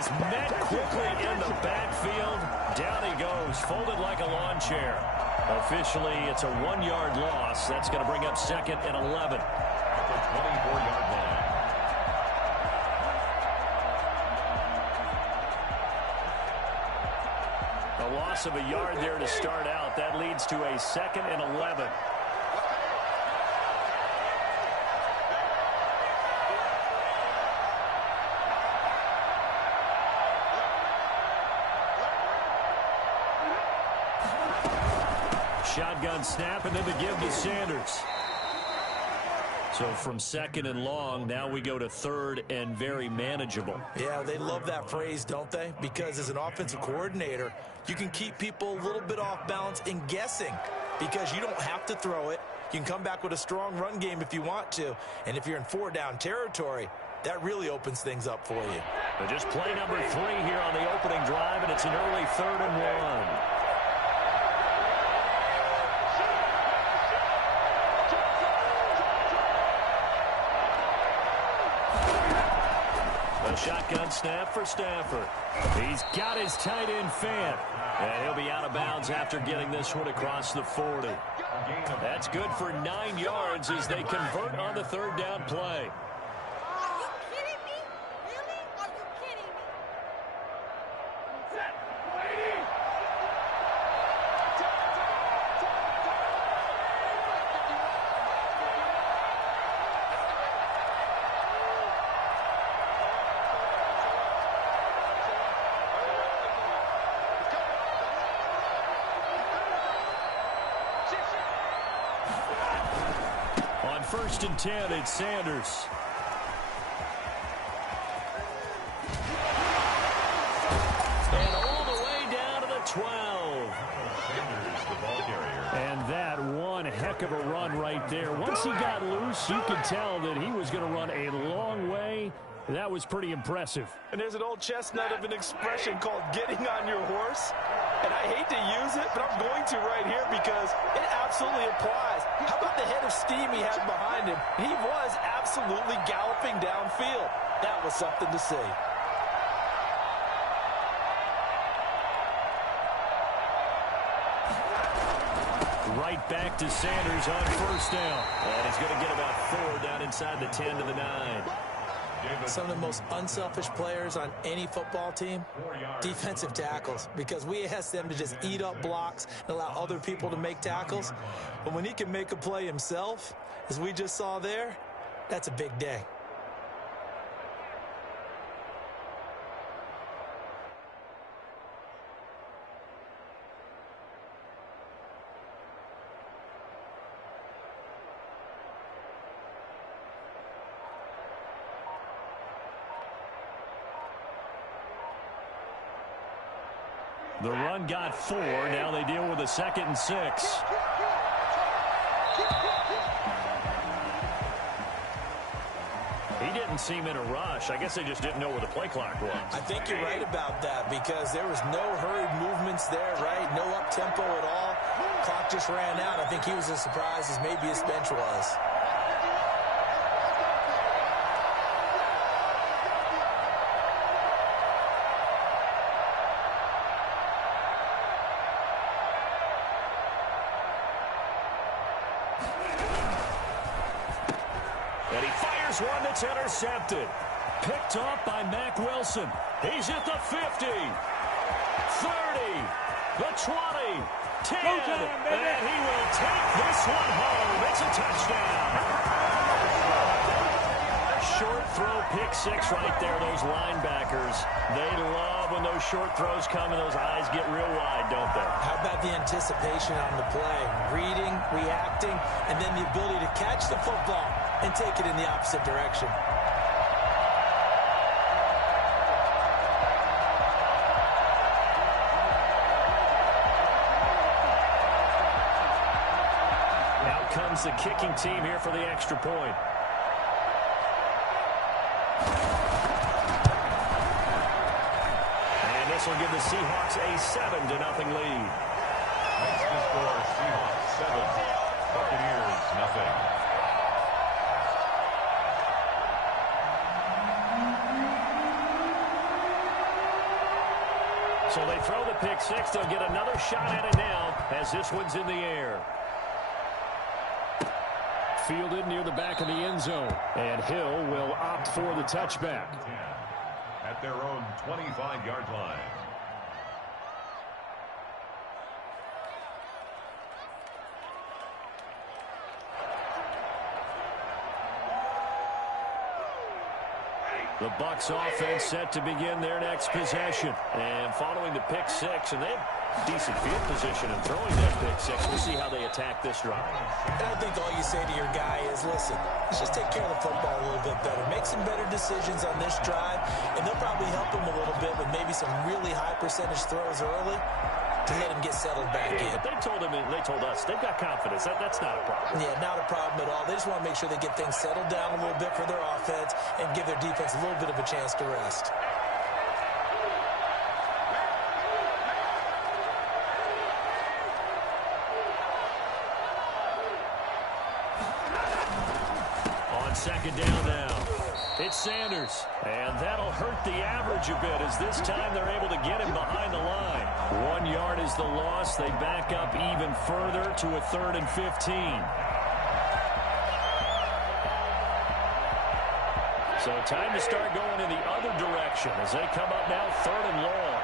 is met quickly in the backfield. Down he goes, folded like a lawn chair. Officially, it's a 1-yard loss. That's going to bring up 2nd and 11. At the 24-yard line. A loss of a yard there to start out. That leads to a 2nd and 11. Shotgun snap, and then the give to Sanders. So from 2nd and long, now we go to 3rd and very manageable. Yeah, they love that phrase, don't they? Because as an offensive coordinator, you can keep people a little bit off balance and guessing because you don't have to throw it. You can come back with a strong run game if you want to. And if you're in 4-down territory, that really opens things up for you. But just play number 3 here on the opening drive, and it's an early 3rd and 1. A shotgun snap for Stafford. He's got his tight end fan. And he'll be out of bounds after getting this one across the 40. That's good for 9 yards as they convert on the 3rd down play. Are you kidding me? Really? Are you kidding me? On 1st and 10, it's Sanders. And all the way down to the 12. Sanders, the ball carrier. And that one heck of a run right there. Once he got loose, you could tell that he was going to run a long way. That was pretty impressive. And there's an old chestnut of an expression called getting on your horse. And I hate to use it, but I'm going to right here because it absolutely applies. How about the head of steam he had behind him? He was absolutely galloping downfield. That was something to see. Right back to Sanders on 1st down. And he's going to get about 4 down inside the 10 to the 9. Some of the most unselfish players on any football team, defensive tackles, because we ask them to just eat up blocks and allow other people to make tackles. But when he can make a play himself, as we just saw there, that's a big day. The run got 4. Now they deal with a 2nd and 6. He didn't seem in a rush. I guess they just didn't know where the play clock was. I think you're right about that because there was no hurried movements there, right? No up-tempo at all. Clock just ran out. I think he was as surprised as maybe his bench was. And he fires one that's intercepted. Picked off by Mack Wilson. He's at the 50, 30, the 20, 10, and he will take this one home. It's a touchdown. Short throw, pick 6 right there, those linebackers. They love when those short throws come and those eyes get real wide, don't they? How about the anticipation on the play? Reading, reacting, and then the ability to catch the football and take it in the opposite direction. Out comes the kicking team here for the extra point. And this will give the Seahawks a 7-0 lead. That's the score. Seahawks 7, Buccaneers nothing. So they throw the pick six. They'll get another shot at it now as this one's in the air. Fielded near the back of the end zone. And Hill will opt for the touchback. At their own 25-yard line. The Bucs offense set to begin their next possession. And following the pick six, and they have decent field position in throwing that pick six. We'll see how they attack this drive. And I think all you say to your guy is, listen, let's just take care of the football a little bit better. Make some better decisions on this drive, and they'll probably help him a little bit with maybe some really high percentage throws early to let him get settled back in. But they told him, and they told us, they've got confidence. That's not a problem. Yeah, not a problem at all. They just want to make sure they get things settled down a little bit for their offense and give their defense a little bit of a chance to rest. On second down now. It's Sanders, and that'll hurt the average a bit as this time they're able to get him behind the line. 1 yard is the loss. They back up even further to a 3rd and 15. So time to start going in the other direction as they come up now 3rd and long.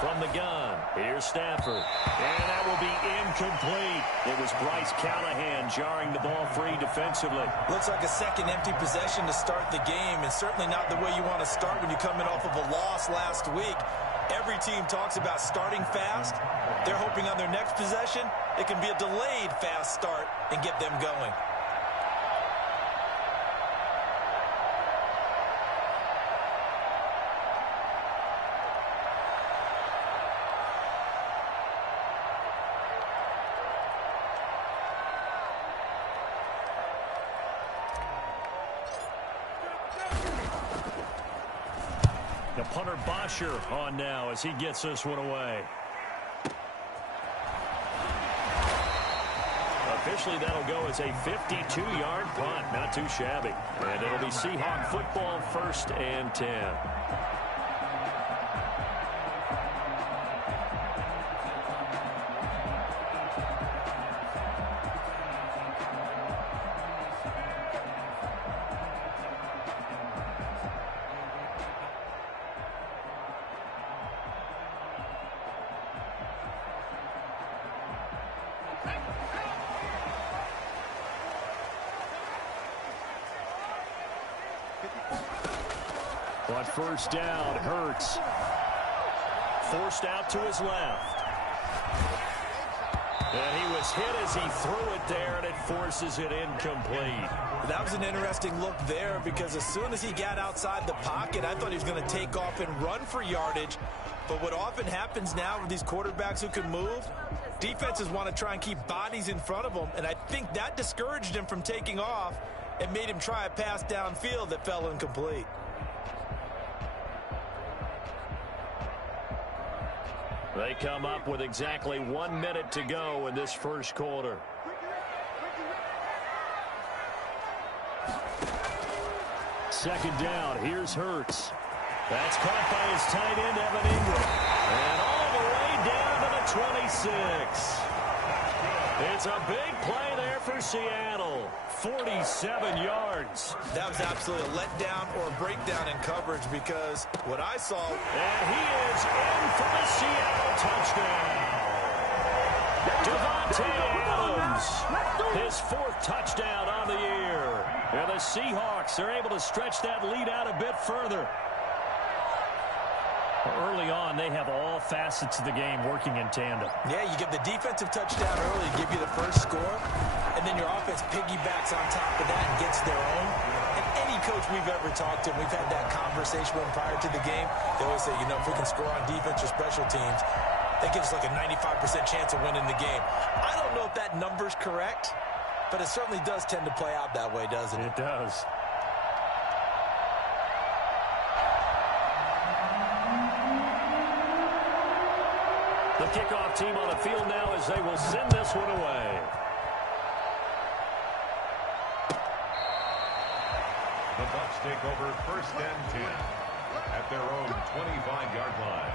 From the gun, here's Stafford. And that will be incomplete. It was Bryce Callahan jarring the ball free defensively. Looks like a second empty possession to start the game, and certainly not the way you want to start when you come in off of a loss last week. Every team talks about starting fast. They're hoping on their next possession, it can be a delayed fast start and get them going. The punter Bosher on now as he gets this one away. Officially, that'll go as a 52-yard punt. Not too shabby. And it'll be Seahawk football 1st and 10. On first down, Hurts. Forced out to his left. And he was hit as he threw it there, and it forces it incomplete. That was an interesting look there because as soon as he got outside the pocket, I thought he was going to take off and run for yardage. But what often happens now with these quarterbacks who can move, defenses want to try and keep bodies in front of them, and I think that discouraged him from taking off and made him try a pass downfield that fell incomplete. They come up with exactly 1 minute to go in this first quarter. Second down, here's Hurts. That's caught by his tight end, Evan Ingram. And all the way down to the 26. It's a big play there for Seattle. 47 yards. That was absolutely a letdown or a breakdown in coverage because what I saw... And he is in for the Seattle touchdown. Devontae Adams, his 4th touchdown on the year. And the Seahawks are able to stretch that lead out a bit further. Early on, they have all facets of the game working in tandem. Yeah, you get the defensive touchdown early, give you the first score, and then your offense piggybacks on top of that and gets their own. And any coach we've ever talked to, we've had that conversation with them prior to the game. They always say, you know, if we can score on defense or special teams, that gives us like a 95% chance of winning the game. I don't know if that number's correct, but it certainly does tend to play out that way, doesn't it? It does. The The kickoff team on the field now as they will send this one away. The Bucs take over 1st and 10 at their own 25-yard line.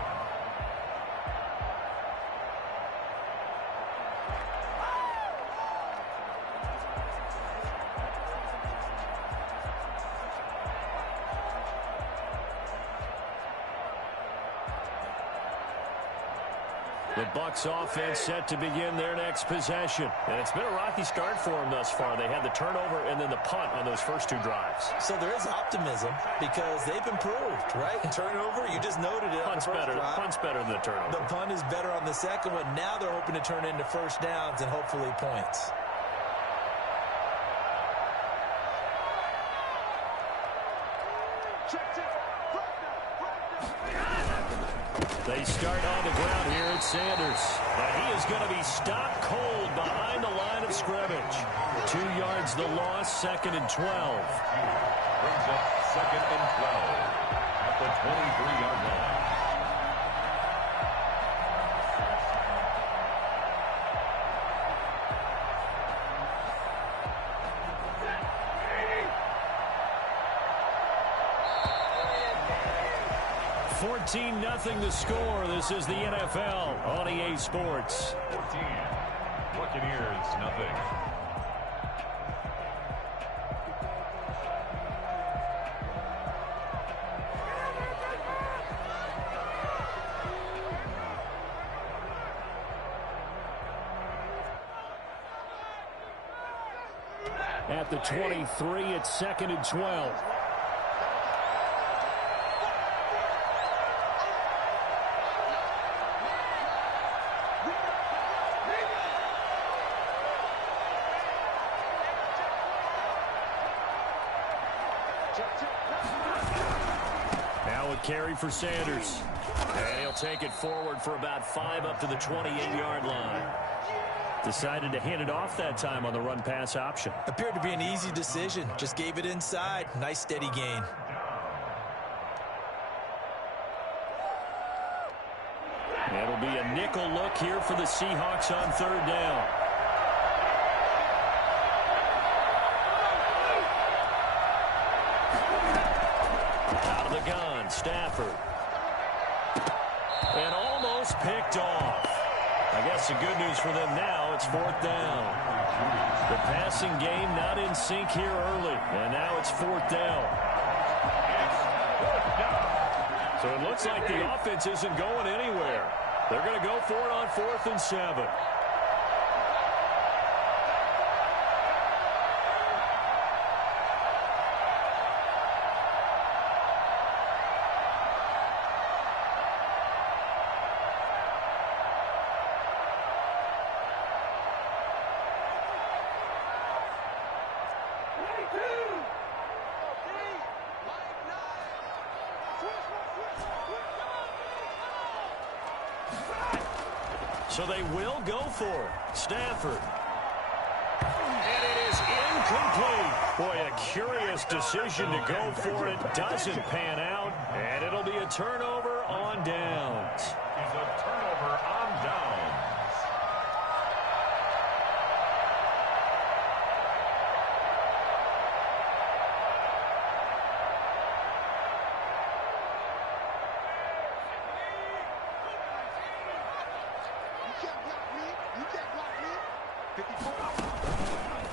The Bucs offense set to begin their next possession. And it's been a rocky start for them thus far. They had the turnover and then the punt on those first 2 drives. So there is optimism because they've improved, right? Turnover, you just noted it. Punt's better than the turnover. The punt is better on the second one. Now they're hoping to turn into first downs and hopefully points. They start on the ground here at Sanders. And he is going to be stopped cold behind the line of scrimmage. 2 yards the loss, 2nd and 12. Brings up 2nd and 12 at the 23-yard line. Nothing to score. This is the NFL on EA Sports. 14. Buccaneers, nothing. At the 23, it's 2nd and 12. Now a carry for Sanders. And he'll take it forward for about 5 up to the 28-yard line. Decided to hand it off that time on the run-pass option. Appeared to be an easy decision. Just gave it inside. Nice steady gain. It'll be a nickel look here for the Seahawks on 3rd down. Out of the gun, Stafford. And almost picked off. I guess the good news for them now, it's 4th down. The passing game not in sync here early, and now it's 4th down. So it looks like the offense isn't going anywhere. They're going to go for it on 4th and 7. So they will go for it. Stafford. And it is incomplete. Boy, a curious decision to go for it. Doesn't pan out. And it'll be a turnover on downs. It's a turnover on downs.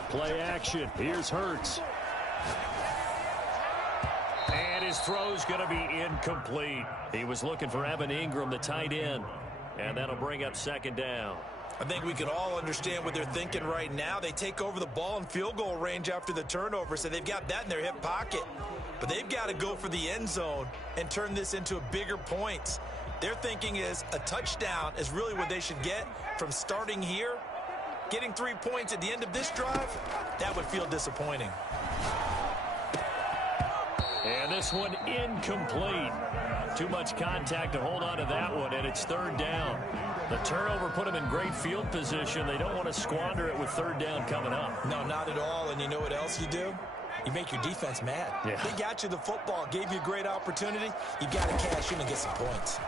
Play action. Here's Hurts. And his throw's going to be incomplete. He was looking for Evan Ingram, the tight end. And that'll bring up 2nd down. I think we can all understand what they're thinking right now. They take over the ball in field goal range after the turnover, so they've got that in their hip pocket. But they've got to go for the end zone and turn this into a bigger point. Their thinking is a touchdown is really what they should get from starting here. Getting 3 points at the end of this drive, that would feel disappointing. And this one incomplete. Too much contact to hold on to that one, and it's 3rd down. The turnover put them in great field position. They don't want to squander it with 3rd down coming up. No, not at all. And you know what else you do? You make your defense mad. Yeah. They got you the football, gave you a great opportunity. You got to cash in and get some points.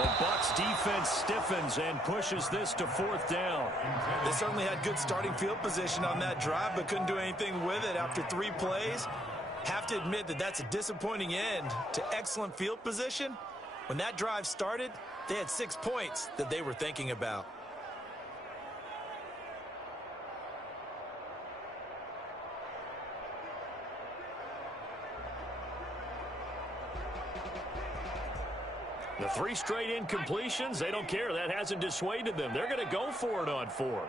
The Bucs defense stiffens and pushes this to 4th down. They certainly had good starting field position on that drive, but couldn't do anything with it after 3 plays. Have to admit that that's a disappointing end to excellent field position. When that drive started, they had 6 points that they were thinking about. The 3 straight incompletions, they don't care. That hasn't dissuaded them. They're going to go for it on 4th.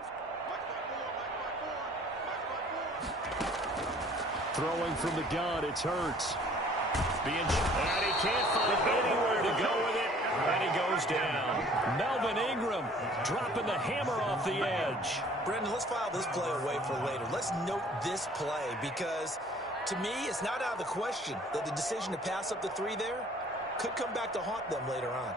Throwing from the gun, it's Hurts. And he can't find anywhere to go with it, and he goes down. Melvin Ingram dropping the hammer off the edge. Brendan, let's file this play away for later. Let's note this play because, to me, it's not out of the question that the decision to pass up the 3 there could come back to haunt them later on.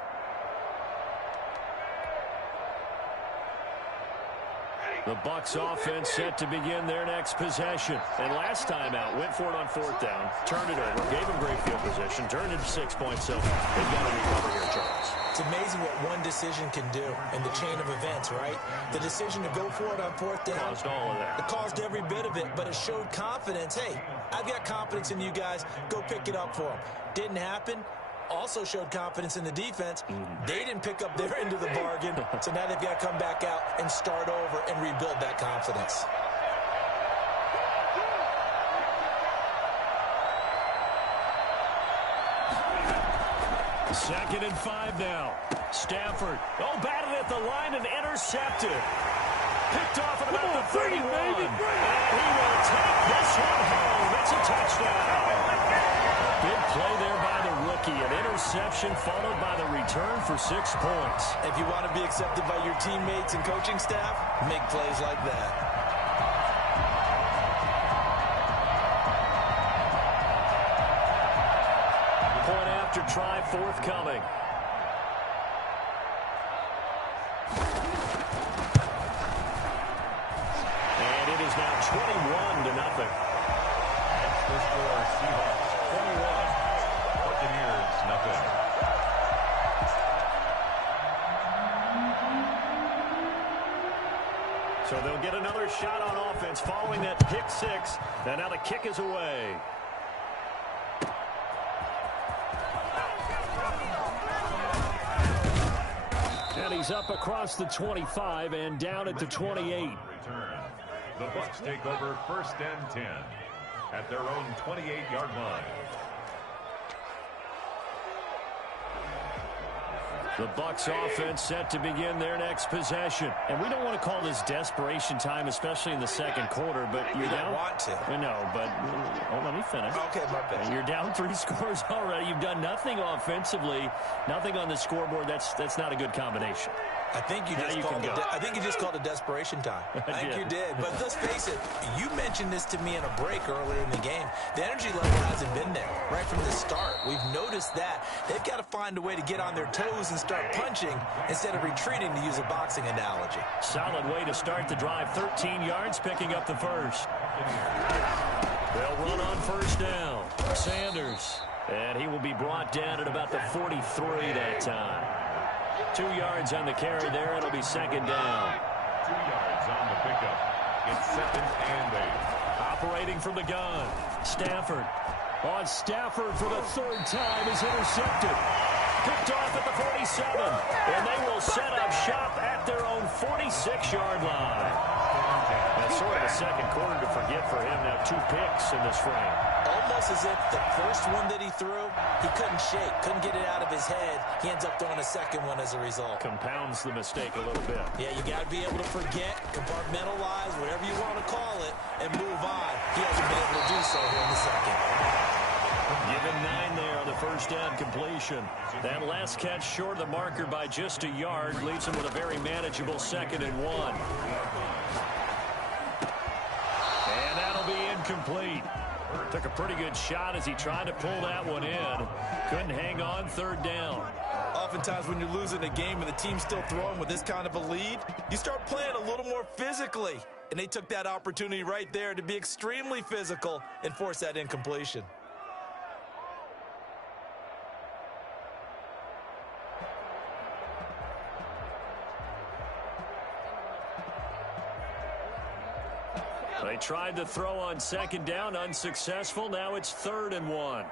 The Bucs offense set to begin their next possession. And last time out, went for it on 4th down, turned it over, gave them great field position, turned it to 6 points, so they've got to recover here, Charles. It's amazing what one decision can do in the chain of events, right? The decision to go for it on 4th down. Caused all of that. It caused every bit of it, but it showed confidence. Hey, I've got confidence in you guys. Go pick it up for them. Didn't happen. Also showed confidence in the defense. They didn't pick up their end of the bargain, so now they've got to come back out and start over and rebuild that confidence. Second and 5 now. Stafford, batted at the line and intercepted. Picked off at about the 31. And he will take this one home. It's a touchdown. Big play there by the rookie. An interception followed by the return for 6 points. If you want to be accepted by your teammates and coaching staff, make plays like that. Point after try forthcoming. And it is now 21-0. That's the score. Seahawks 21. Buccaneers nothing. So they'll get another shot on offense following that pick 6. And now the kick is away. And he's up across the 25 and down at the 28. Return. The Bucs take over 1st and 10 at their own 28-yard line. The Bucs offense set to begin their next possession. And we don't want to call this desperation time, especially in the second quarter, but you're down. Want to. I know, but let me finish. Okay, my bad. You're down 3 scores already. You've done nothing offensively, nothing on the scoreboard. That's not a good combination. I think you just called it desperation time. I think you did. But let's face it, you mentioned this to me in a break earlier in the game. The energy level hasn't been there right from the start. We've noticed that. They've got to find a way to get on their toes and start punching instead of retreating, to use a boxing analogy. Solid way to start the drive. 13 yards, picking up the first. They'll run on 1st down. Sanders. And he will be brought down at about the 43 that time. 2 yards on the carry there. It'll be 2nd down. 2 yards on the pickup. It's 2nd and 8. Operating from the gun. Stafford. On Stafford for the 3rd time is intercepted. Picked off at the 47. And they will set up shop at their own 46-yard line. That's sort of a second quarter to forget for him. Now 2 picks in this frame. Almost as if the first one that he threw, he couldn't shake, couldn't get it out of his head. He ends up throwing a second one as a result. Compounds the mistake a little bit. Yeah, you got to be able to forget, compartmentalize, whatever you want to call it, and move on. He hasn't been able to do so here in the second. Given 9 there on the 1st down completion. That last catch short of the marker by just a yard leaves him with a very manageable 2nd and 1. And that'll be incomplete. Took a pretty good shot as he tried to pull that one in. Couldn't hang on 3rd down. Oftentimes when you're losing a game and the team's still throwing with this kind of a lead, you start playing a little more physically. And they took that opportunity right there to be extremely physical and force that incompletion. They tried to throw on second down, unsuccessful. Now it's 3rd and 1.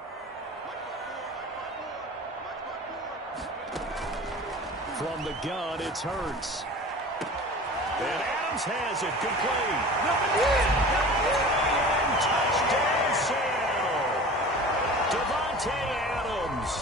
From the gun, it's Hurts. And Adams has it, complete. And touchdown, Seattle. Devontae Adams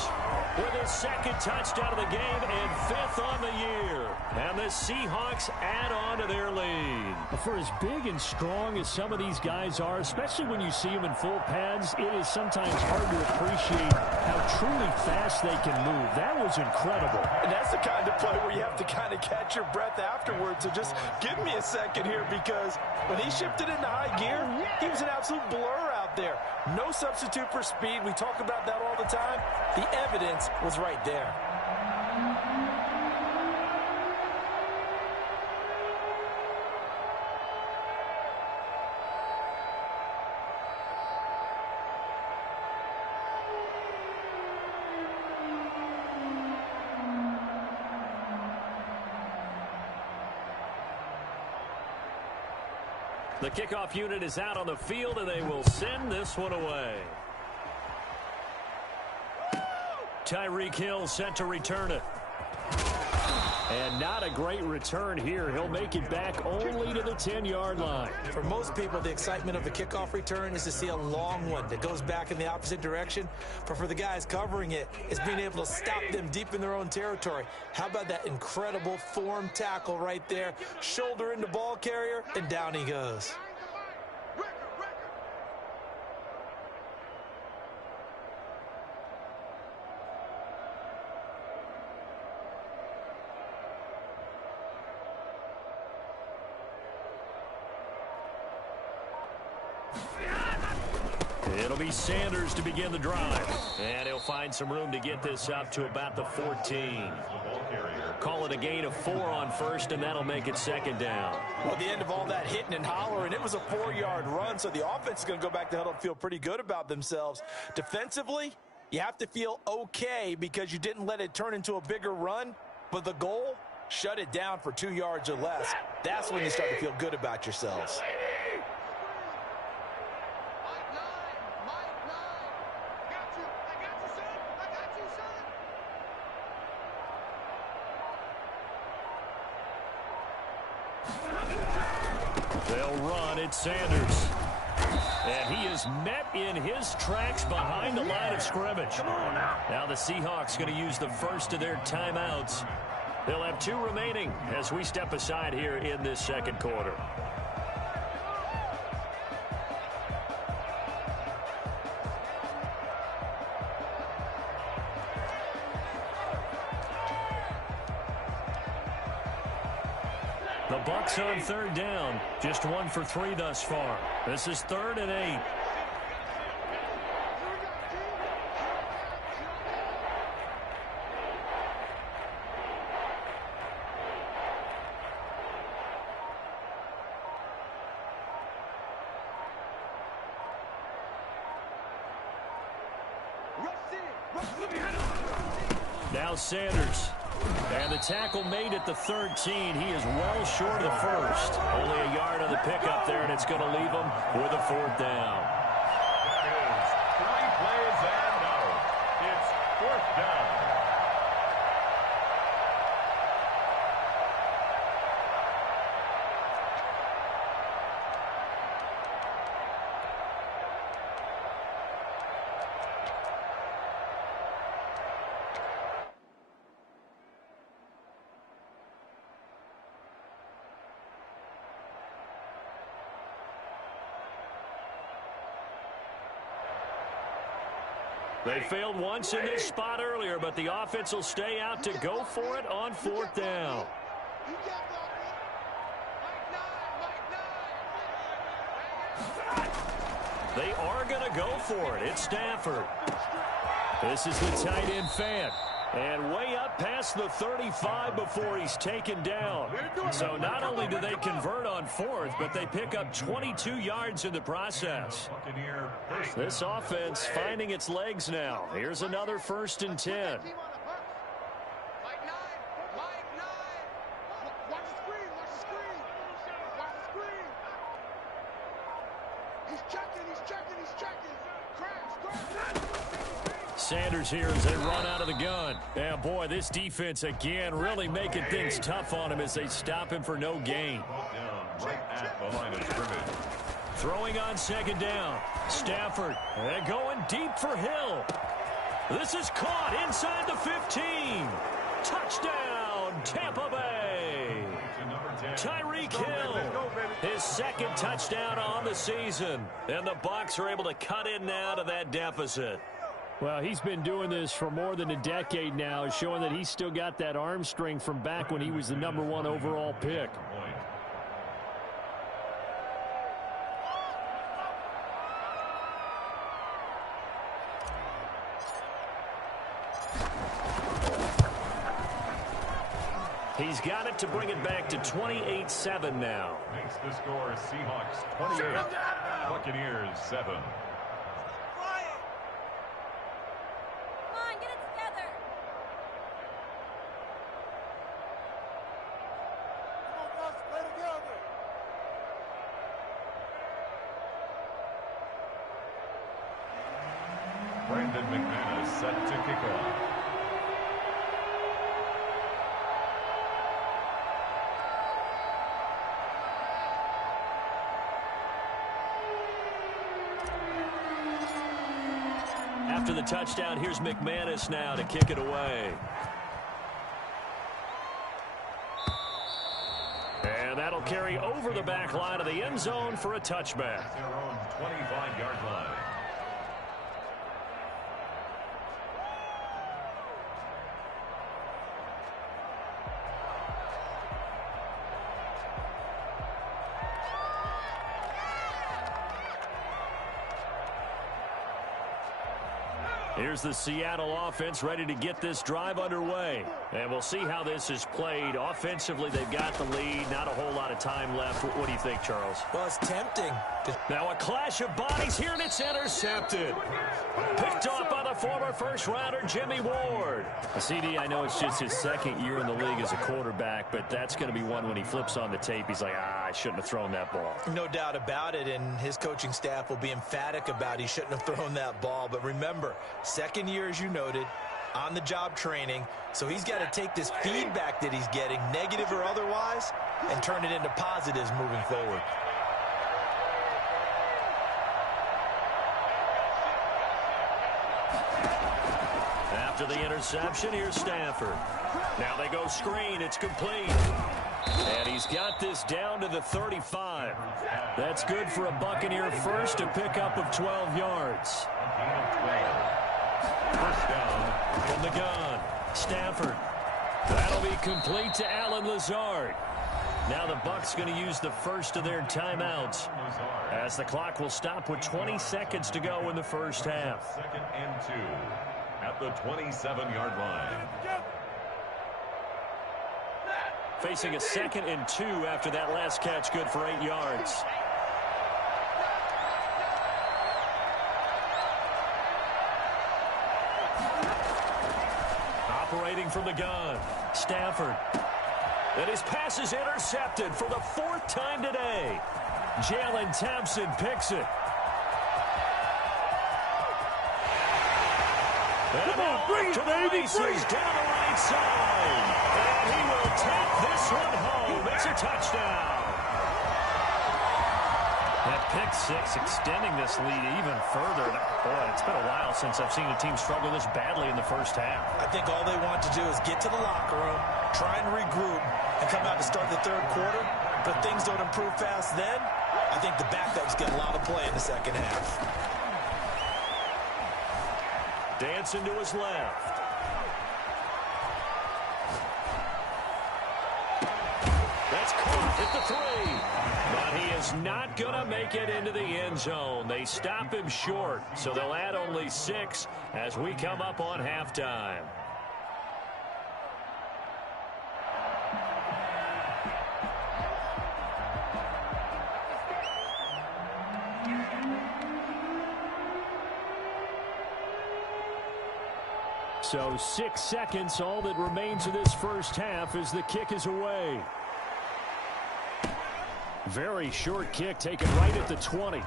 with his 2nd touchdown of the game and 5th on the year. And the Seahawks add on to their lead. For as big and strong as some of these guys are, especially when you see them in full pads, it is sometimes hard to appreciate how truly fast they can move. That was incredible. And that's the kind of play where you have to kind of catch your breath afterwards. So just give me a second here, because when he shifted into high gear, he was an absolute blur out there. No substitute for speed. We talk about that all the time. The evidence was right there. The kickoff unit is out on the field, and they will send this one away. Tyreek Hill set to return it. And not a great return here. He'll make it back only to the 10-yard line. For most people, the excitement of a kickoff return is to see a long one that goes back in the opposite direction. But for the guys covering it, it's being able to stop them deep in their own territory. How about that incredible form tackle right there? Shoulder into ball carrier, and down he goes. It'll be Sanders to begin the drive. And he'll find some room to get this up to about the 14. Call it a gain of 4 on first, and that'll make it 2nd down. Well, at the end of all that hitting and hollering, it was a 4-yard run, so the offense is going to go back to huddle and feel pretty good about themselves. Defensively, you have to feel okay because you didn't let it turn into a bigger run, but the goal, shut it down for 2 yards or less. That's when you start to feel good about yourselves. They'll run at Sanders. And he is met in his tracks behind the line of scrimmage. Now the Seahawks going to use the first of their timeouts. They'll have 2 remaining as we step aside here in this 2nd quarter. The Bucs on 3rd down. Just 1 for 3 thus far. This is 3rd and 8. Now Sanders. And the tackle made at the 13. He is well short of the first. Only a yard on the pickup there, and it's going to leave him with a 4th down. It is 3 plays and out. It's 4th down. They failed once in this spot earlier, but the offense will stay out to go for it on 4th down. They are going to go for it. It's Stafford. This is the tight end Fant. And way up past the 35 before he's taken down. So not only do they convert on 4th, but they pick up 22 yards in the process. This offense finding its legs now. Here's another 1st and 10. Sanders here as they run out of the gun. Yeah, boy, this defense again really making things tough on him as they stop him for no gain. Right at the line of scrimmage. Throwing on second down. Stafford going deep for Hill. This is caught inside the 15. Touchdown, Tampa Bay. Tyreek Hill, his second touchdown on the season. And the Bucs are able to cut in now to that deficit. Well, he's been doing this for more than a decade now, showing that he's still got that arm strength from back when he was the #1 overall pick. He's got it to bring it back to 28-7 now. Makes the score Seahawks 28, Buccaneers 7. Brandon McManus set to kick off. After the touchdown, here's McManus now to kick it away. And that'll carry over the back line of the end zone for a touchback. Their own 25-yard line. Here's the Seattle offense ready to get this drive underway. And we'll see how this is played. Offensively, they've got the lead. Not a whole lot of time left. What do you think, Charles? Well, it's tempting. Now a clash of bodies here, and it's intercepted. Picked off by the former first-rounder, Jimmy Ward. CD, I know it's just his second year in the league as a quarterback, but that's going to be one when he flips on the tape. He's like, I shouldn't have thrown that ball. No doubt about it, and his coaching staff will be emphatic about he shouldn't have thrown that ball. But remember, second year, as you noted, on-the-job training, so he's got to take this feedback that he's getting, negative or otherwise, and turn it into positives moving forward. After the interception, here's Stafford. Now they go screen. It's complete. And he's got this down to the 35. That's good for a Buccaneer first, a pickup of 12 yards. First down from the gun. Stafford. That'll be complete to Allen Lazard. Now the Bucs going to use the first of their timeouts as the clock will stop with 20 seconds to go in the first half. 2nd and 2 at the 27-yard line. Facing a 2nd and 2 after that last catch, good for 8 yards. Operating from the gun, Stafford. And his pass is intercepted for the 4th time today. Jalen Thompson picks it. Come on, bring it, baby, bring it. Down the right side. And he will take this one home. It's a touchdown. That pick six extending this lead even further. Boy, it's been a while since I've seen a team struggle this badly in the first half. I think all they want to do is get to the locker room, try and regroup, and come out to start the third quarter. But things don't improve fast then. I think the backups get a lot of play in the second half. Dancing to his left. That's caught at the 3. But he is not going to make it into the end zone. They stop him short, so they'll add only 6 as we come up on halftime. So 6 seconds, all that remains of this first half as the kick is away. Very short kick taken right at the 20.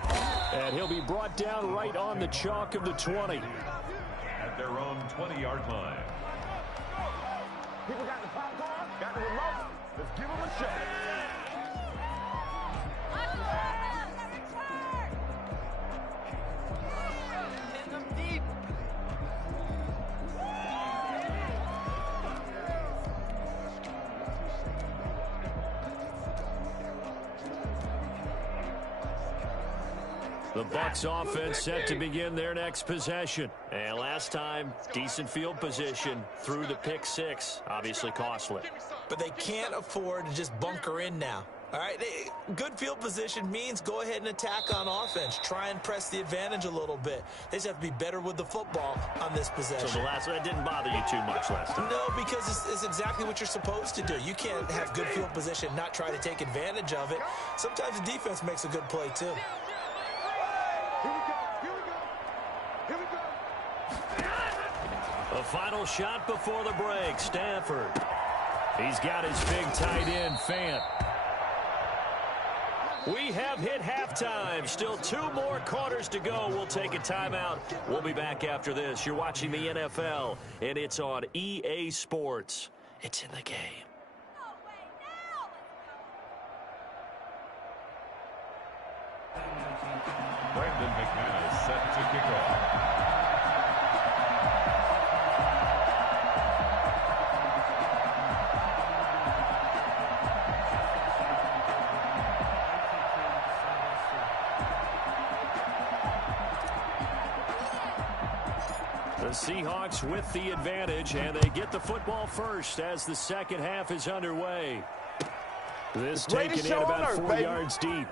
And he'll be brought down right on the chalk of the 20. At their own 20-yard line. People got the popcorn, got the remote. Let's give them a show. The Bucs offense set to begin their next possession. And last time, decent field position through the pick six. Obviously costly. But they can't afford to just bunker in now. All right, good field position means go ahead and attack on offense. Try and press the advantage a little bit. They just have to be better with the football on this possession. So the last one didn't bother you too much last time? No, because it's exactly what you're supposed to do. You can't have good field position, not try to take advantage of it. Sometimes the defense makes a good play, too. The final shot before the break, Stafford. He's got his big tight end, Fant. We have hit halftime. Still 2 more quarters to go. We'll take a timeout. We'll be back after this. You're watching the NFL, and it's on EA Sports. It's in the game. Brandon McManus set to kick off. The Seahawks with the advantage, and they get the football first as the second half is underway. This taken in about 4 yards deep.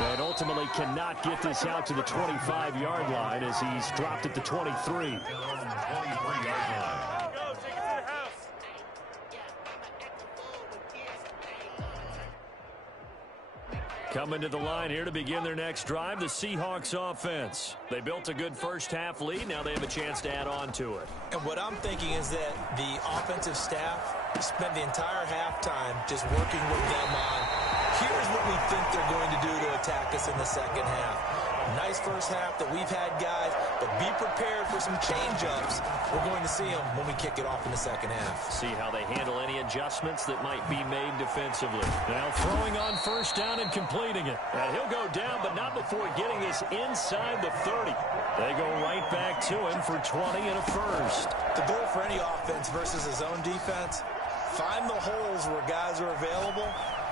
And ultimately cannot get this out to the 25-yard line as he's dropped at the 23. Coming to the line here to begin their next drive, the Seahawks offense. They built a good first-half lead. Now they have a chance to add on to it. And what I'm thinking is that the offensive staff spent the entire halftime just working with them on, here's what we think they're going to do to attack us in the second half. Nice first half that we've had, guys, but be prepared for some change-ups. We're going to see them when we kick it off in the second half. See how they handle any adjustments that might be made defensively. Now throwing on first down and completing it. And he'll go down, but not before getting this inside the 30. They go right back to him for 20 and a first. The goal for any offense versus his own defense, find the holes where guys are available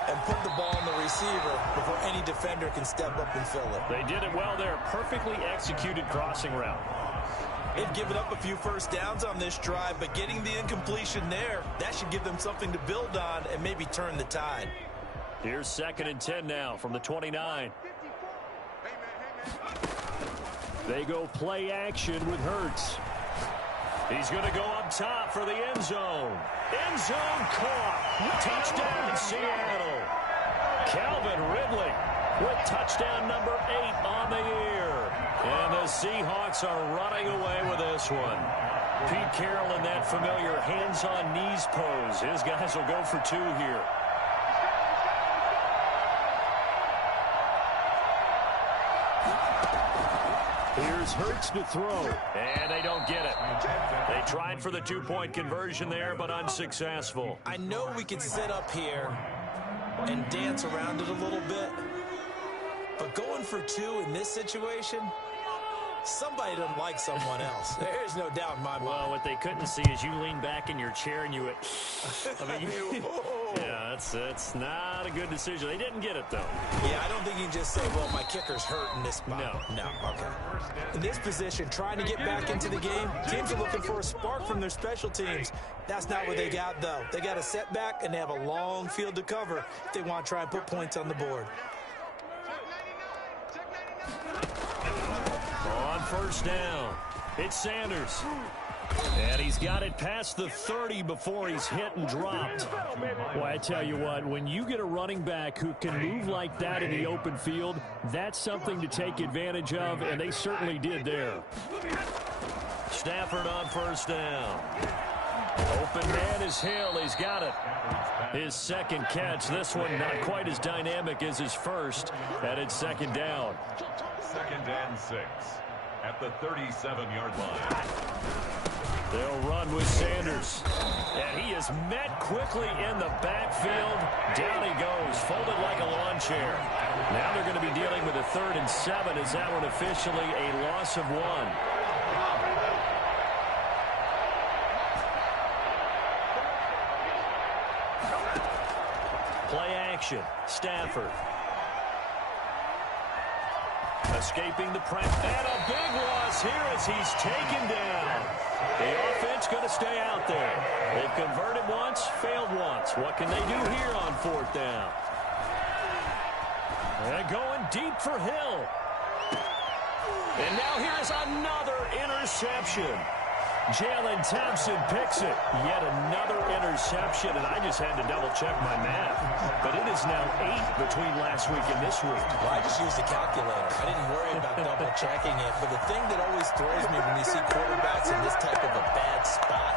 and put the ball on the receiver before any defender can step up and fill it. They did it well there. Perfectly executed crossing route. They've given up a few first downs on this drive, but getting the incompletion there, that should give them something to build on and maybe turn the tide. Here's 2nd and 10 now from the 29. They go play action with Hurts. He's going to go up top for the end zone. End zone caught. Touchdown Seattle. Calvin Ridley with touchdown number 8 on the year. And the Seahawks are running away with this one. Pete Carroll in that familiar hands-on-knees pose. His guys will go for 2 here. Here's Hurts to throw, and they don't get it. They tried for the 2-point conversion there, but unsuccessful. I know we can sit up here and dance around it a little bit, but going for 2 in this situation, somebody doesn't like someone else. There's no doubt in my mind. Well, what they couldn't see is you lean back in your chair and you went, I mean, yeah, that's not a good decision. They didn't get it, though. Yeah, I don't think you can just say, well, my kicker's hurt in this spot. No, okay. In this position, trying to get back into the game, teams are looking for a spark from their special teams. That's not what they got, though. They got a setback, and they have a long field to cover if they want to try and put points on the board. On first down, it's Sanders. And he's got it past the 30 before he's hit and dropped. Well, I tell you what, when you get a running back who can move like that in the open field, that's something to take advantage of, and they certainly did there. Stafford on first down. Open man is Hill. He's got it. His second catch. This one not quite as dynamic as his first. And it's second down. 2nd and 6 at the 37-yard line. They'll run with Sanders. And he is met quickly in the backfield. Down he goes, folded like a lawn chair. Now they're going to be dealing with a 3rd and 7. Is that one officially a loss of 1? Play action. Stafford. Escaping the press. And a big loss here as he's taken down. The offense going to stay out there. They've converted once, failed once. What can they do here on 4th down? And going deep for Hill. And now here's another interception. Jalen Thompson picks it. Yet another interception, and I just had to double-check my math. But it is now 8 between last week and this week. Well, I just used a calculator. I didn't worry about double-checking it. But the thing that always throws me when you see quarterbacks in this type of a bad spot,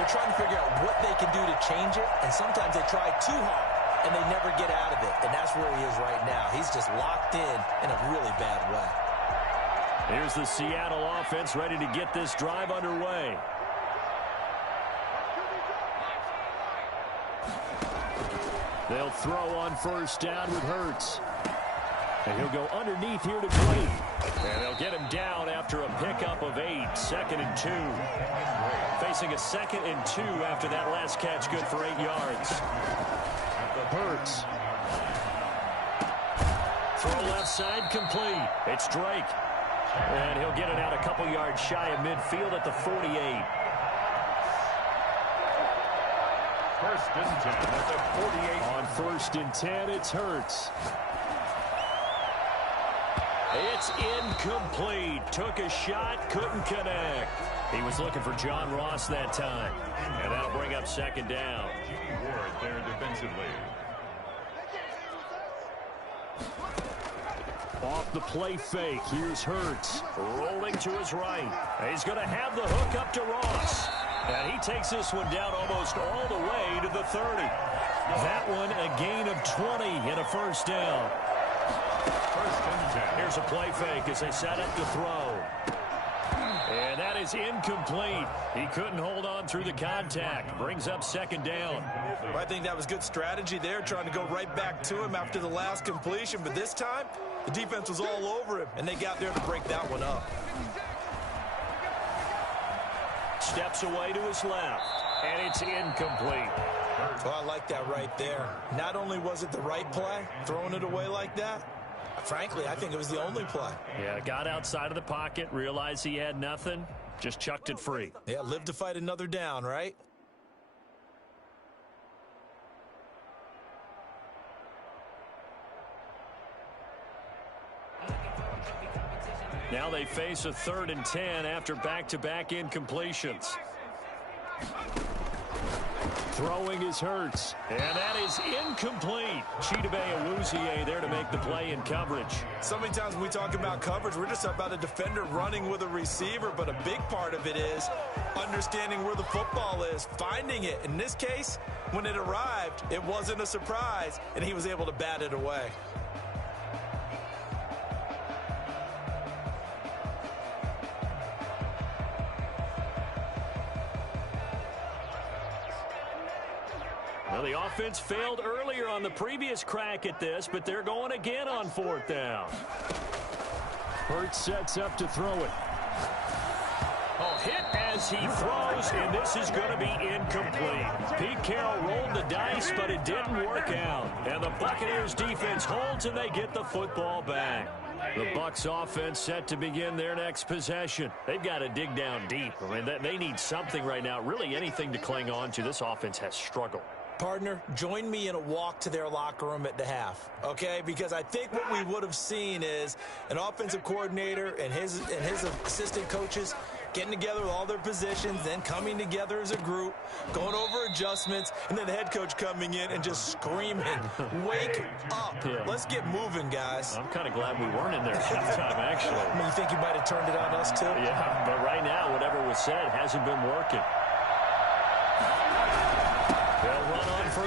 they're trying to figure out what they can do to change it, and sometimes they try too hard, and they never get out of it. And that's where he is right now. He's just locked in a really bad way. Here's the Seattle offense ready to get this drive underway. They'll throw on 1st down with Hurts. And he'll go underneath here to Brady. And they'll get him down after a pickup of 8. 2nd and 2. Facing a 2nd and 2 after that last catch, good for 8 yards. Hurts. Throw left side complete. It's Drake. And he'll get it out a couple yards shy of midfield at the 48. 1st and 10 at the 48. On 1st and 10, it's Hurts. It's incomplete. Took a shot, couldn't connect. He was looking for John Ross that time. And that'll bring up 2nd down. Ward there defensively. Off the play fake, here's Hurts. Rolling to his right. He's going to have the hook up to Ross. And he takes this one down almost all the way to the 30. That one a gain of 20 and a 1st down. 1st and 10. Here's a play fake as they set up to throw. And that is incomplete. He couldn't hold on through the contact. Brings up 2nd down. Well, I think that was good strategy there, trying to go right back to him after the last completion. But this time, the defense was all over him, and they got there to break that one up. Steps away to his left, and it's incomplete. Well, I like that right there. Not only was it the right play, throwing it away like that, frankly, I think it was the only play. Yeah, got outside of the pocket, realized he had nothing, just chucked it free. Yeah, live to fight another down, right? Now they face a 3rd and 10 after back-to-back incompletions. Throwing is Hurts. And that is incomplete. Chidobe Awuzie there to make the play in coverage. So many times when we talk about coverage, we're just about a defender running with a receiver, but a big part of it is understanding where the football is, finding it. In this case, when it arrived, it wasn't a surprise, and he was able to bat it away. Well, the offense failed earlier on the previous crack at this, but they're going again on 4th down. Hurts sets up to throw it. Oh, hit as he throws, and this is going to be incomplete. Pete Carroll rolled the dice, but it didn't work out. And the Buccaneers defense holds, and they get the football back. The Bucs offense set to begin their next possession. They've got to dig down deep. I mean, they need something right now, really anything to cling on to. This offense has struggled. Partner, join me in a walk to their locker room at the half, okay? Because I think what we would have seen is an offensive coordinator and his assistant coaches getting together with all their positions, then coming together as a group, going over adjustments, and then the head coach coming in and just screaming, wake up. Yeah. Let's get moving, guys. I'm kind of glad we weren't in there at that time, actually. I mean, you think you might have turned it on us, too? Yeah, but right now, whatever was said hasn't been working.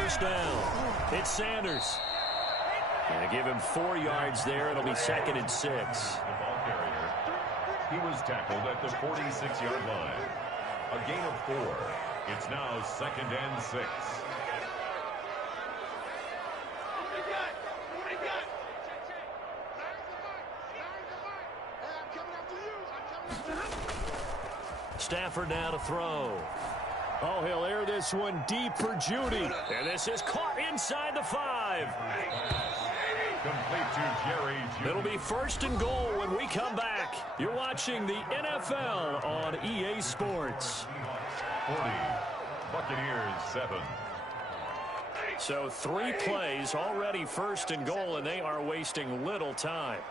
first down. It's Sanders. Going to give him 4 yards there. It'll be 2nd and 6. The ball carrier. He was tackled at the 46-yard line. A gain of 4. It's now 2nd and 6. Stafford now to throw. Oh, he'll air this one deep for Judy. And this is caught inside the 5. Complete to Jerry Judy. It'll be 1st and goal when we come back. You're watching the NFL on EA Sports. 40. Buccaneers 7. So 3 plays already 1st and goal, and they are wasting little time.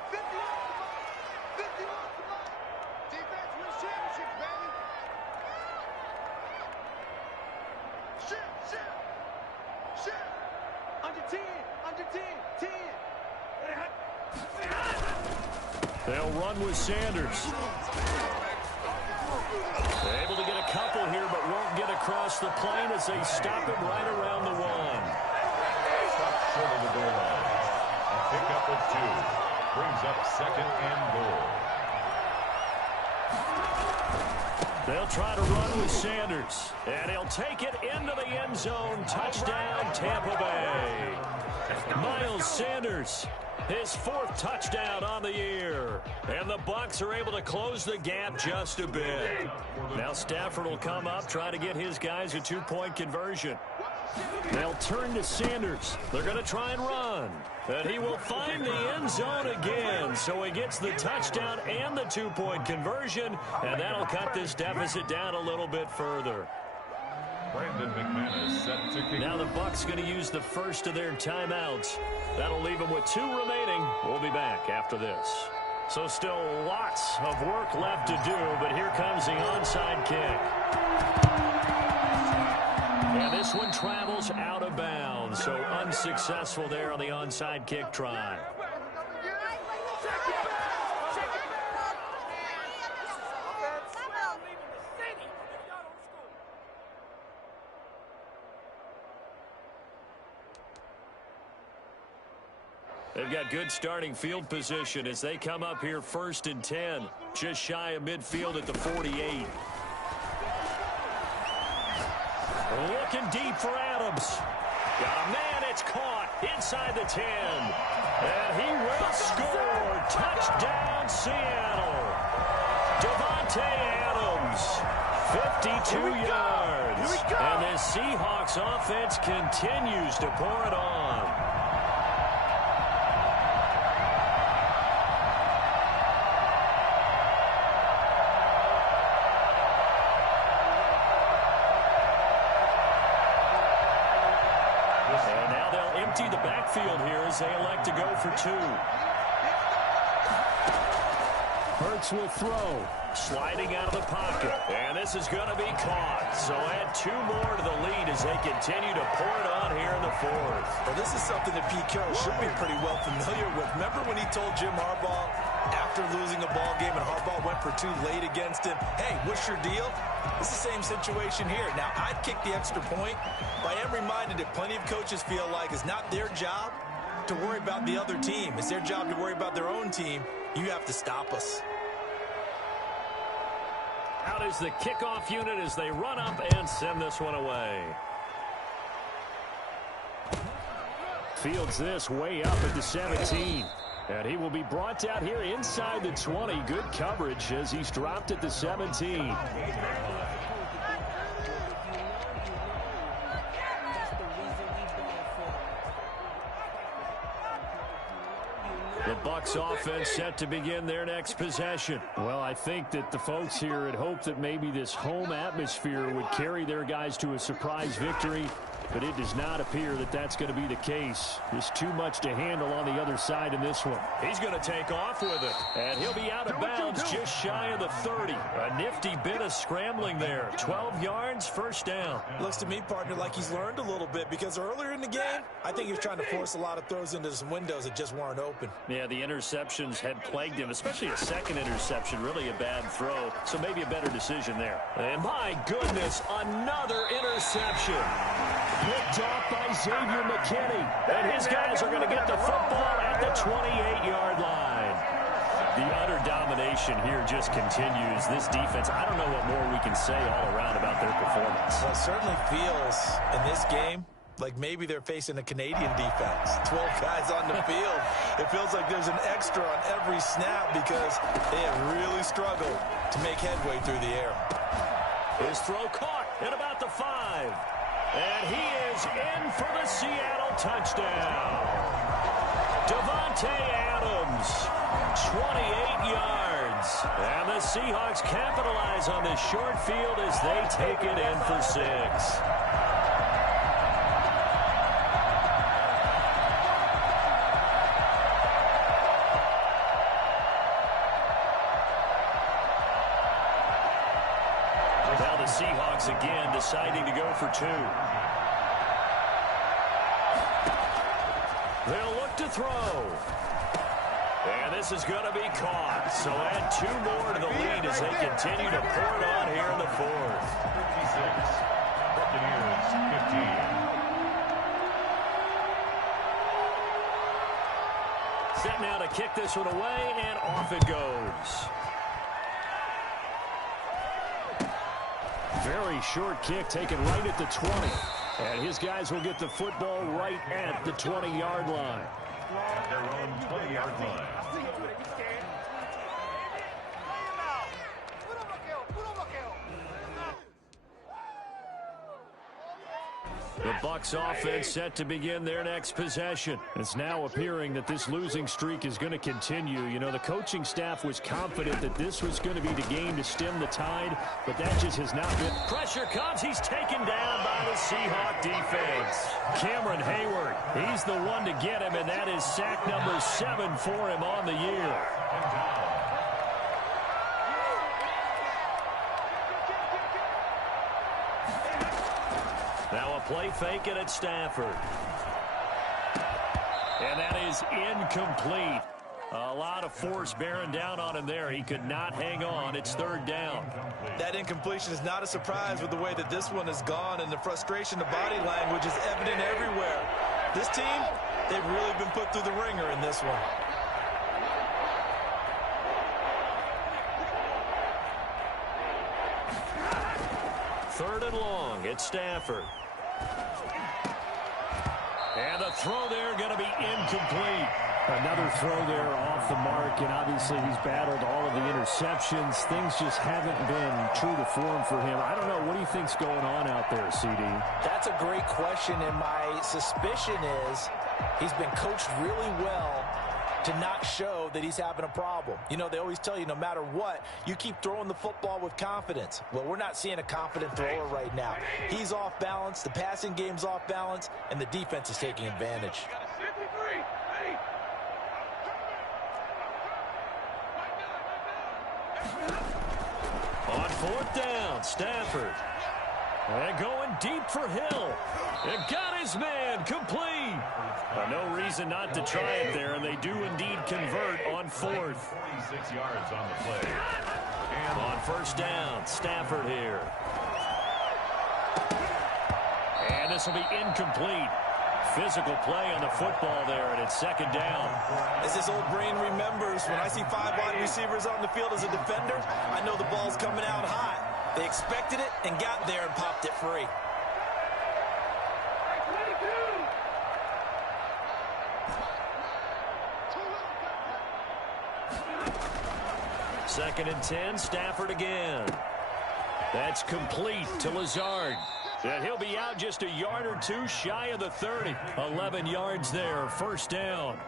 They'll run with Sanders. They're able to get a couple here, but won't get across the plane as they stop him right around the 1. Stop short of the goal line. A pickup of 2. Brings up 2nd and goal. They'll try to run with Sanders. And he'll take it into the end zone. Touchdown, Tampa Bay. Miles Sanders. His 4th touchdown on the year. And the Bucs are able to close the gap just a bit. Now Stafford will come up, try to get his guys a 2-point conversion. They'll turn to Sanders. They're going to try and run. And he will find the end zone again. So he gets the touchdown and the 2-point conversion. And that'll cut this deficit down a little bit further. Brandon McManus set to kick. Now the Bucs going to use the first of their timeouts. That'll leave them with 2 remaining. We'll be back after this. So still lots of work left to do, but here comes the onside kick. And this one travels out of bounds, so unsuccessful there on the onside kick try. They've got good starting field position as they come up here 1st and 10. Just shy of midfield at the 48. Looking deep for Adams. Got a man, it's caught inside the 10. And he will score. Touchdown, Seattle. Devontae Adams, 52 yards. And the Seahawks offense continues to pour it on. The backfield here as they elect to go for 2. Hurts will throw. Sliding out of the pocket. And this is going to be caught. So add 2 more to the lead as they continue to pour it on here in the 4th. Well, this is something that Pete Carroll should be pretty well familiar with. Remember when he told Jim Harbaugh after losing a ball game and Harbaugh went for 2 late against him, hey, what's your deal? It's the same situation here. Now, I'd kick the extra point, but I am reminded that plenty of coaches feel like it's not their job to worry about the other team. It's their job to worry about their own team. You have to stop us. Out is the kickoff unit as they run up and send this one away. Fields this way up at the 17. And he will be brought down here inside the 20. Good coverage as he's dropped at the 17. The Bucs offense set to begin their next possession. Well, I think that the folks here had hoped that maybe this home atmosphere would carry their guys to a surprise victory, but it does not appear that that's going to be the case. There's too much to handle on the other side in this one. He's going to take off with it, and he'll be out of bounds just shy of the 30. A nifty bit of scrambling there. 12 yards, first down. Looks to me, partner, like he's learned a little bit because earlier in the game, I think he was trying to force a lot of throws into some windows that just weren't open. Yeah, the interceptions had plagued him, especially a second interception, really a bad throw, so maybe a better decision there. And my goodness, another interception. Picked off by Xavier McKinney. And his guys are going to get the football at the 28-yard line. The utter domination here just continues. This defense, I don't know what more we can say all around about their performance. Well, it certainly feels in this game like maybe they're facing a Canadian defense. 12 guys on the field. It feels like there's an extra on every snap because they have really struggled to make headway through the air. His throw caught at about the 5. And he is in for the Seattle touchdown. Devontae Adams, 28 yards. And the Seahawks capitalize on this short field as they take it in for 6. Now the Seahawks again deciding to go for 2. They'll look to throw. And this is going to be caught. So add 2 more to the lead as they continue to pour it on here in the 4th. 56. Buccaneers 15. Set now to kick this one away, and off it goes. Very short kick taken right at the 20. And his guys will get the football right at the 20-yard line. At their own 20-yard line. The Bucs offense set to begin their next possession. It's now appearing that this losing streak is going to continue. You know, the coaching staff was confident that this was going to be the game to stem the tide, but that just has not been. Pressure comes. He's taken down by the Seahawk defense. Cameron Hayward, he's the one to get him, and that is sack number 7 for him on the year. Now a play fake it at Stafford. And that is incomplete. A lot of force bearing down on him there. He could not hang on. It's 3rd down. That incompletion is not a surprise with the way that this one has gone, and the frustration, the body language is evident everywhere. This team, they've really been put through the ringer in this one. Third and long. It's Stafford. And the throw there going to be incomplete. Another throw there off the mark, and obviously he's battled all of the interceptions. Things just haven't been true to form for him. I don't know. What do you think's going on out there, CD? That's a great question, and my suspicion is he's been coached really well to not show that he's having a problem. You know, they always tell you no matter what, you keep throwing the football with confidence. Well, we're not seeing a confident thrower right now. He's off balance, the passing game's off balance, and the defense is taking advantage. On 4th down, Stafford. And going deep for Hill. And got his man complete. No reason not to try it there, and they do indeed convert on 4th. 46 yards on the play. And on 1st down, Stafford here. And this will be incomplete. Physical play on the football there, and it's 2nd down. As this old brain remembers, when I see 5 wide receivers on the field as a defender, I know the ball's coming out hot. They expected it and got there and popped it free. Second and 10, Stafford again. That's complete to Lazard. And he'll be out just a yard or 2 shy of the 30. 11 yards there, 1st down.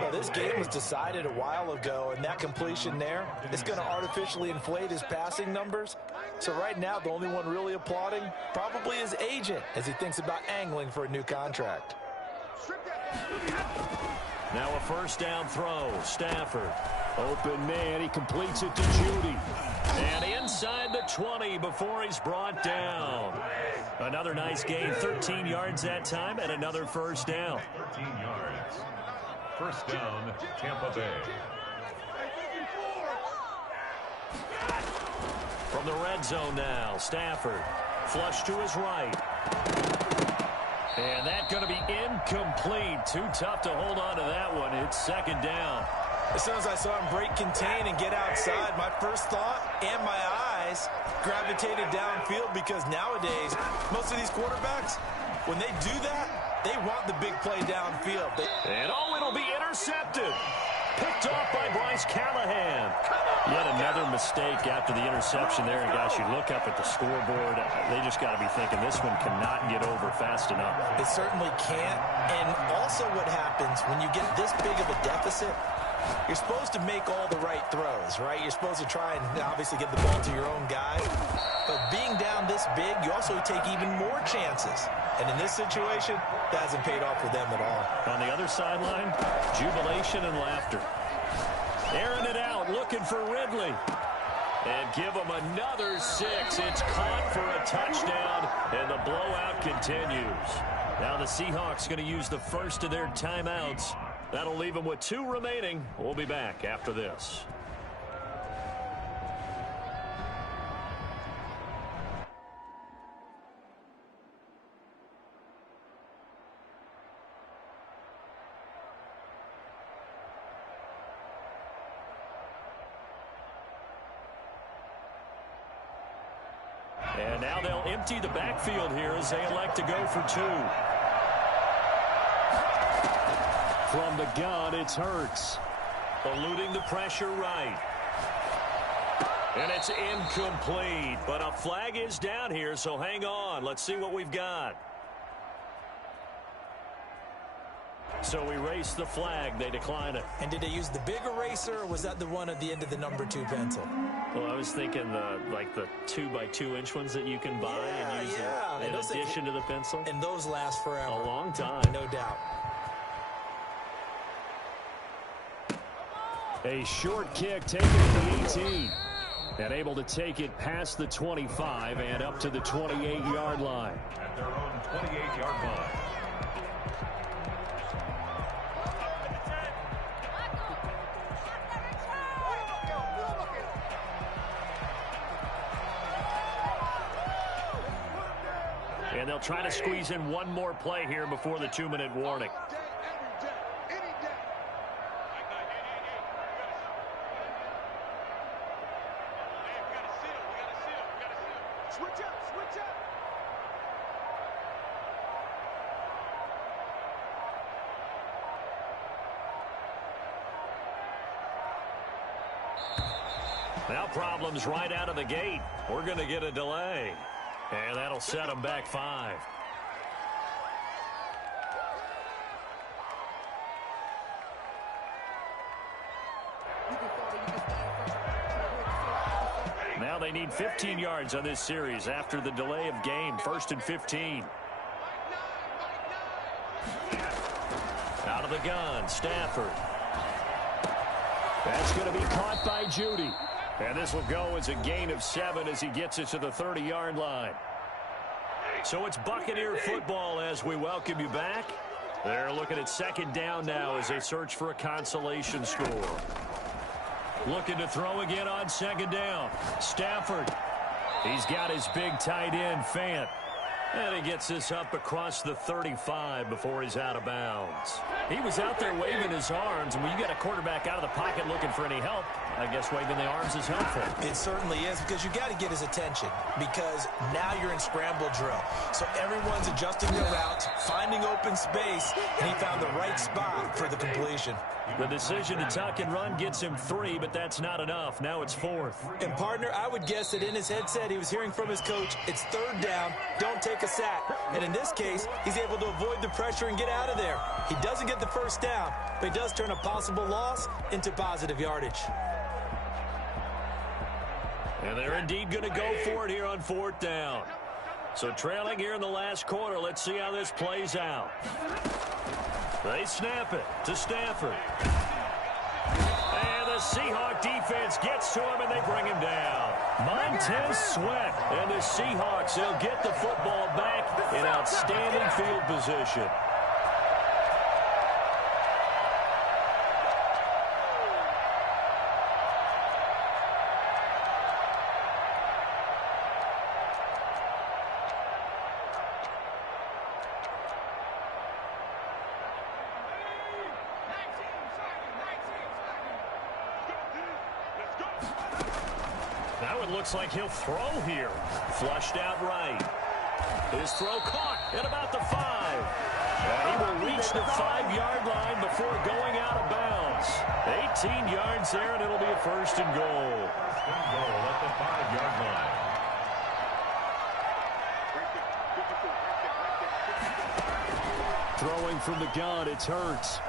Well, this game was decided a while ago, and that completion there is going to artificially inflate his passing numbers. So right now, the only one really applauding probably his agent as he thinks about angling for a new contract. Now a 1st down throw, Stafford. Open man, he completes it to Judy. And inside the 20 before he's brought down. Another nice gain, 13 yards that time, and another 1st down. 13 yards. 1st down, Tampa Bay. From the red zone now, Stafford. Flush to his right. And that's going to be incomplete. Too tough to hold on to that one. It's second down. As soon as I saw him break contain and get outside, my first thought and my eyes gravitated downfield, because nowadays, most of these quarterbacks, when they do that, they want the big play downfield. And it'll be intercepted. Picked off by Bryce Callahan. Yet another mistake after the interception there. And, guys, you look up at the scoreboard, they just got to be thinking this one cannot get over fast enough. It certainly can't. And also what happens when you get this big of a deficit, you're supposed to make all the right throws, right? You're supposed to try and obviously get the ball to your own guy. But being down this big, you also take even more chances. And in this situation, that hasn't paid off for them at all. On the other sideline, jubilation and laughter. Airing it out, looking for Ridley. And give him another 6. It's caught for a touchdown, and the blowout continues. Now the Seahawks going to use the first of their timeouts. That'll leave them with 2 remaining. We'll be back after this. And now they'll empty the backfield here as they elect to go for 2. From the gun, it's Hurts. Eluding the pressure right. And it's incomplete. But a flag is down here, so hang on. Let's see what we've got. So erase the flag. They decline it. And did they use the big eraser, or was that the one at the end of the number 2 pencil? Well, I was thinking the 2x2-inch ones that you can buy and use in addition to the pencil. And those last forever. A long time. No doubt. A short kick taken at the 18. And able to take it past the 25 and up to the 28-yard line. At their own 28-yard line. And they'll try to squeeze in one more play here before the 2-minute warning. Now problems right out of the gate. We're going to get a delay. And that'll set them back 5. Now they need 15 yards on this series after the delay of game. 1st and 15. Out of the gun, Stafford. That's going to be caught by Judy. And this will go as a gain of 7 as he gets it to the 30-yard line. So it's Buccaneer football as we welcome you back. They're looking at second down now as they search for a consolation score. Looking to throw again on second down. Stafford. He's got his big tight end, Fant. And he gets this up across the 35 before he's out of bounds. He was out there waving his arms, and when you get a quarterback out of the pocket looking for any help, I guess waving the arms is helpful. It certainly is, because you got to get his attention, because now you're in scramble drill. So everyone's adjusting their routes, finding open space, and he found the right spot for the completion. The decision to tuck and run gets him 3, but that's not enough. Now it's 4th. And, partner, I would guess that in his headset he was hearing from his coach, it's 3rd down, don't take a sack. And in this case, he's able to avoid the pressure and get out of there. He doesn't get the first down, but he does turn a possible loss into positive yardage. And they're indeed going to go for it here on 4th down. So trailing here in the last quarter, let's see how this plays out. They snap it to Stafford. And the Seahawk defense gets to him, and they bring him down. Montez Sweat. And the Seahawks, they'll get the football back in outstanding field position. Now it looks like he'll throw here. Flushed out right. His throw caught at about the 5. And he will reach the 5-yard line before going out of bounds. 18 yards there, and it'll be a first and goal. First and goal at the 5-yard line. Throwing from the gun, it's Hurts.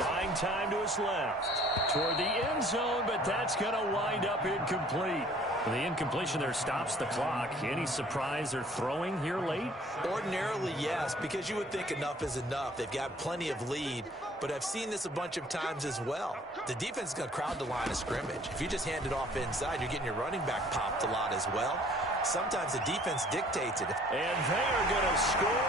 Buying time to his left. Toward the end zone, but that's going to wind up incomplete. The incompletion there stops the clock. Any surprise they're throwing here late? Ordinarily, yes, because you would think enough is enough. They've got plenty of lead, but I've seen this a bunch of times as well. The defense is going to crowd the line of scrimmage. If you just hand it off inside, you're getting your running back popped a lot as well. Sometimes the defense dictates it. And they are going to score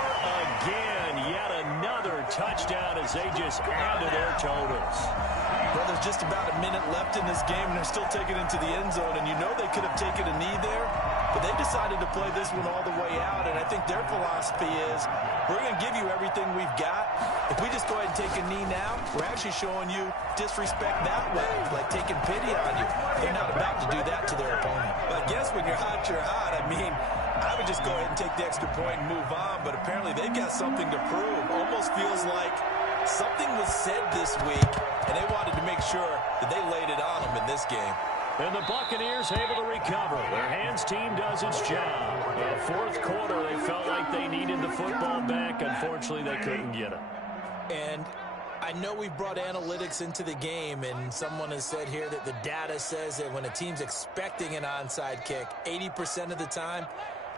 again. Yet another touchdown as they just add to their totals. Well, there's just about a minute left in this game, and they're still taking it into the end zone. And you know they could have taken a knee there, but they decided to play this one all the way out. And I think their philosophy is, we're going to give you everything we've got. If we just go ahead and take a knee now, we're actually showing you disrespect that way, like taking pity on you. They're not about to do that to their opponent. But I guess when you're hot, you're hot. I mean, I would just go ahead and take the extra point and move on, but apparently they've got something to prove. Almost feels like something was said this week, and they wanted to make sure that they laid it on them in this game. And the Buccaneers able to recover. Their hands team does its job. The fourth quarter, they felt like they needed the football back. Unfortunately, they couldn't get it. And I know we've brought analytics into the game, and someone has said here that the data says that when a team's expecting an onside kick, 80% of the time,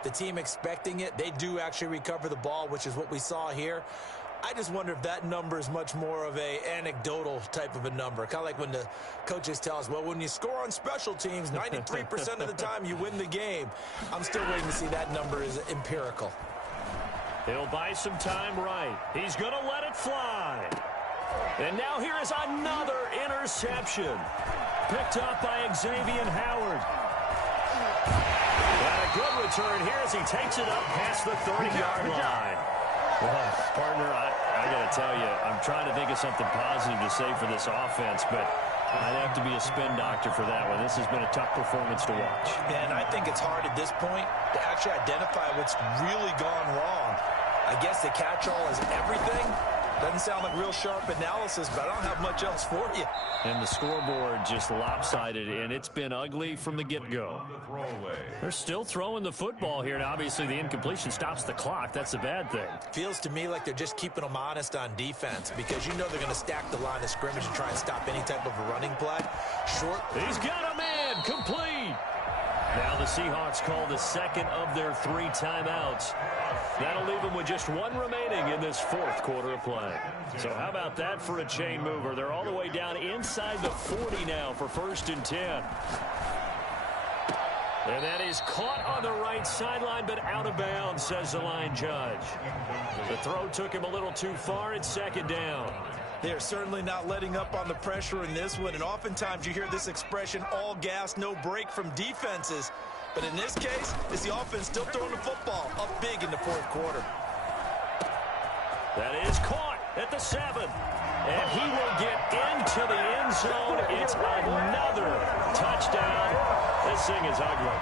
the team expecting it, they do actually recover the ball, which is what we saw here. I just wonder if that number is much more of a anecdotal type of a number. Kind of like when the coaches tell us, well, when you score on special teams, 93% of the time you win the game. I'm still waiting to see that number is empirical. He'll buy some time right. He's going to let it fly. And now here is another interception. Picked up by Xavier Howard. And a good return here as he takes it up past the 30-yard line. Well, partner, I got to tell you, I'm trying to think of something positive to say for this offense, but I'd have to be a spin doctor for that one. This has been a tough performance to watch. And I think it's hard at this point to actually identify what's really gone wrong. I guess the catch-all is everything. Doesn't sound like real sharp analysis, but I don't have much else for you. And the scoreboard just lopsided, and it's been ugly from the get-go. They're still throwing the football here, and obviously the incompletion stops the clock. That's a bad thing. Feels to me like they're just keeping them honest on defense because you know they're going to stack the line of scrimmage and try and stop any type of a running play. Short. He's got a man. Complete. Now the Seahawks call the second of their 3 timeouts. That'll leave them with just one remaining in this fourth quarter of play. So how about that for a chain mover? They're all the way down inside the 40 now for 1st and 10. And that is caught on the right sideline, but out of bounds, says the line judge. The throw took him a little too far. It's 2nd down. They are certainly not letting up on the pressure in this one, and oftentimes you hear this expression, all gas, no break from defenses. But in this case, it's the offense still throwing the football up big in the fourth quarter. That is caught at the 7. And he will get into the end zone. It's another touchdown. This thing is ugly.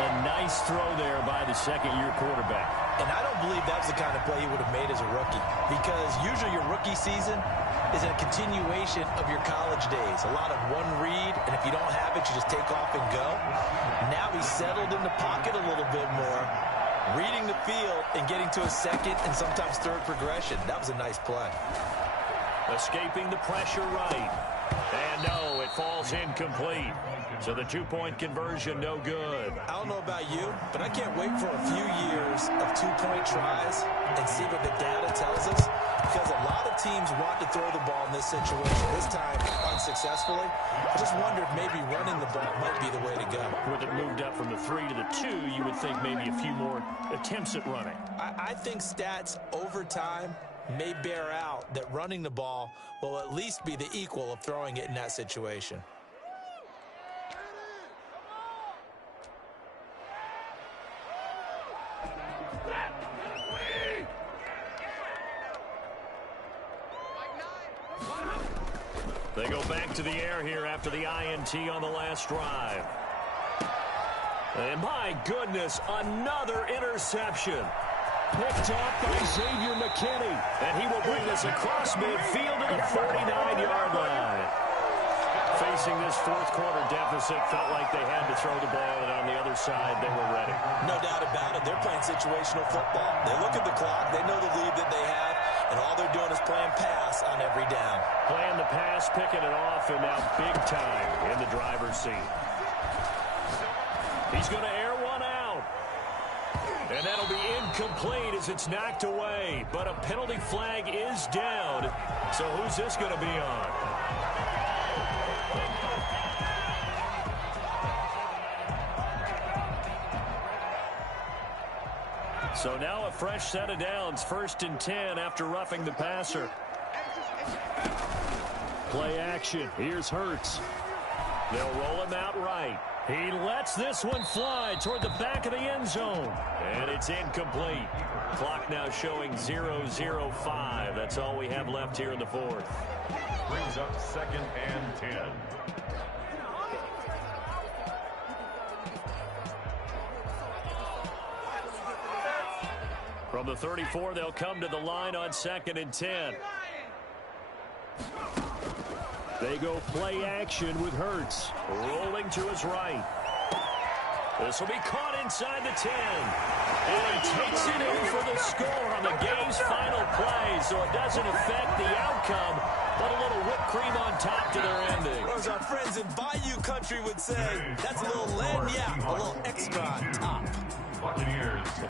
A nice throw there by the second-year quarterback. And I don't believe that was the kind of play he would have made as a rookie, because usually your rookie season is a continuation of your college days. A lot of one read, and if you don't have it, you just take off and go. Now he's settled in the pocket a little bit more, reading the field and getting to a second and sometimes third progression. That was a nice play. Escaping the pressure right. And no, it falls incomplete. So the 2-point conversion, no good. I don't know about you, but I can't wait for a few years of 2-point tries and see what the data tells us, because a lot of teams want to throw the ball in this situation, this time unsuccessfully. I just wonder if maybe running the ball might be the way to go. With it moved up from the 3 to the 2, you would think maybe a few more attempts at running. I think stats over time may bear out that running the ball will at least be the equal of throwing it in that situation. They go back to the air here after the INT on the last drive. And my goodness, another interception. Picked up by Xavier McKinney. And he will bring this across midfield to the 49-yard line. Facing this fourth quarter deficit, felt like they had to throw the ball, and on the other side, they were ready. No doubt about it. They're playing situational football. They look at the clock. They know the lead that they have, and all they're doing is playing pass on every down. Playing the pass, picking it off, and now big time in the driver's seat. He's going to air one out. And that'll be incomplete as it's knocked away. But a penalty flag is down. So who's this going to be on? So now a fresh set of downs. 1st and 10 after roughing the passer. Play action. Here's Hurts. They'll roll him out right. He lets this one fly toward the back of the end zone. And it's incomplete. Clock now showing 0:05. That's all we have left here in the fourth. Brings up 2nd and 10. From the 34, they'll come to the line on 2nd and 10. They go play action with Hurts. Rolling to his right. This will be caught inside the 10. And he takes it in for the score on the game's final play, so it doesn't affect the outcome, but a little whipped cream on top to their ending. Or as our friends in Bayou Country would say, that's a little lagniappe, a little extra on top. Buccaneers